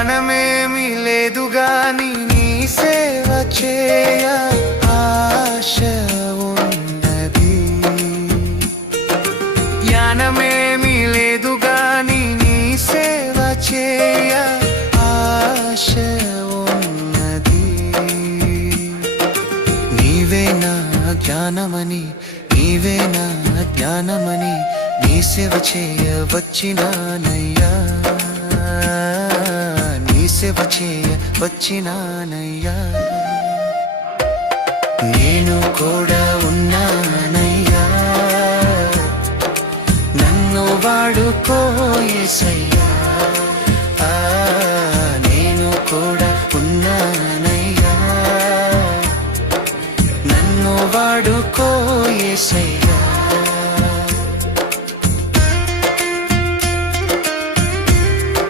జ్ఞానమేమి లేదు గాని నీ సేవ చేయ ఆశ ఉన్నది. జ్ఞానమేమి లేదు గాని నీ సేవ చేయ ఆశ ఉన్నది. నీవే నా జ్ఞానమని, నీవే నా జ్ఞానమని నీ సేవ చేయ వచ్చినానయ్యా, నీ సేవ చేయ వచ్చినానయ్యా. నేను కూడా ఉన్నానయ్యా, నన్ను వాడుకో యేసయ్యా.